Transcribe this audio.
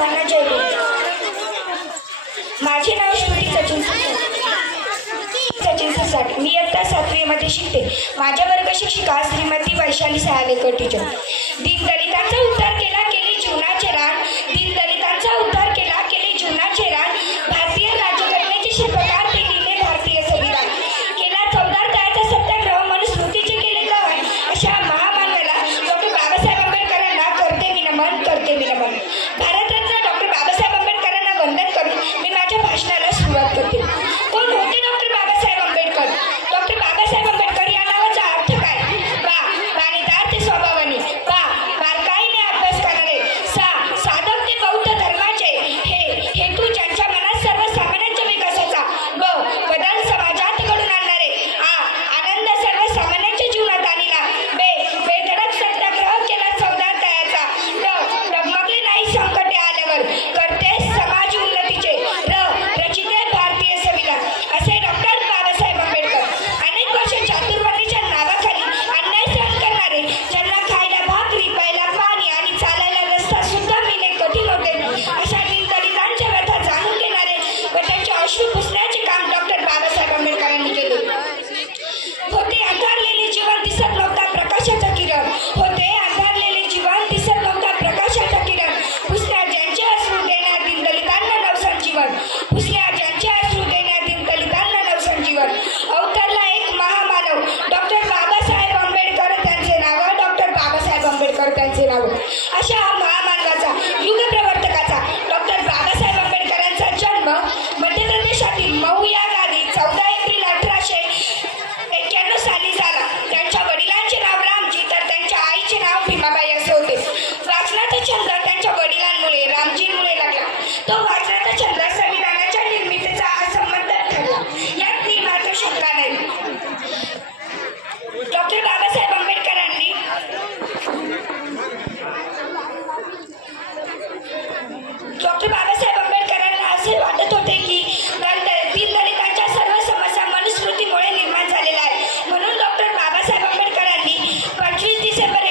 सर्वांना जय भीम. माझे नाव श्रुती सचिन सिरसाट. मी इयत्ता 7वी मध्ये शिकते. माझ्या वर्ग शिक्षिका श्रीमती वैशाली सहालेकर टीचर. दीनदलितांचा उद्धार केला, केले जीवनाचे रान. दीनदलितांचा उद्धार केला, केले जीवनाचे रान. भारतीय राज्यघटनेचे शिल्पकार ते लिहिले भारतीय संविधान. केला चौदार तळ्याचा सत्याग्रह, मनुस्मृतीचे केले दहन. अशा महामानवाला डॉक्टर बाबासाहेब आंबेडकरांना करते मी नमन, करते मी नमन. भारतरत्न डॉक्टर बाबासाहेब आंबेडकरांना वंदन करून मी माझ्या भाषणाला सुरुवात करते. कोण होते डॉक्टर बाबासाहेब आंबेडकर? डॉक्टर बाबासाहेब आंबेडकर या नावाचा अर्थ काय? बाणेदार ते स्वभावाने. बारकाईने अभ्यास करणारे. साधक ते बौद्ध धर्माचे. हेतू ज्यांच्या मनात सर्वसामान्यांच्या विकासाचा. बदल समाजात घडून आणणारे. आनंद सर्वसामान्यांच्या जीवनात आणला. बेधडक सत्याग्रह केला चौदार तळ्याचा. डगमगले नाही संकटे आल्यावर. करते समाज उन्नतीचे. रचिते भारतीय संविधान. असे डॉक्टर बाबासाहेब आंबेडकर. अनेक वर्ष चातुर्वर्णीच्या नावाखाली अन्याय सहन करणारे, ज्यांना खायला भाकरी, प्यायला पाणी आणि चालायला रस्ता सुद्धा मिळणे कठीण होते, अशा दीनदलितांच्या व्यथा जाणून घेणारे व त्यांचे अश्रू पुसण्याचे काम डॉक्टर बाबासाहेब आंबेडकरांनी केले. होते अंधारलेले जीवन, दिसत नव्हता प्रकाशाचा किरण. होते अंधारलेले जीवन, दिसत नव्हता प्रकाशाचा किरण. पुसल्या ज्यांचे अश्रू देण्या दीनदलितांना नवसंजीवन. पुसल्या ज्यांचे अश्रू देण्या दीनदलितांना नवसंजीवन. अवतरला एक महामानव डॉक्टर बाबासाहेब आंबेडकर, त्यांचे नाव डॉक्टर बाबासाहेब आंबेडकर, त्यांचे नाव. अशा महामानवाचा, युगप्रवर्तकाचा डॉक्टर बाबासाहेब आंबेडकरांचा जन्म मध्य प्रदेशातील मऊ या गावी 14 एप्रिल 1891 साली झाला. त्यांच्या वडिलांचे नाव रामजी तर त्यांच्या आईचे नाव भीमाबाई असे होते. वाचनाचा छंद त्यांच्या वडिलांमुळे, रामजींमुळे लागला. तो वाचनाचा छंद संविधानाच्या निर्मितीचा असंबद्ध ठरला, यात ती मात्र शंका नाही. डॉक्टर बाबासाहेब आंबेडकरांनी असे वाटत होते की दीनदलितांच्या सर्व समस्या मनुस्मृतीमुळे निर्माण झालेल्या आहेत. म्हणून डॉक्टर बाबासाहेब आंबेडकरांनी 25 डिसेंबर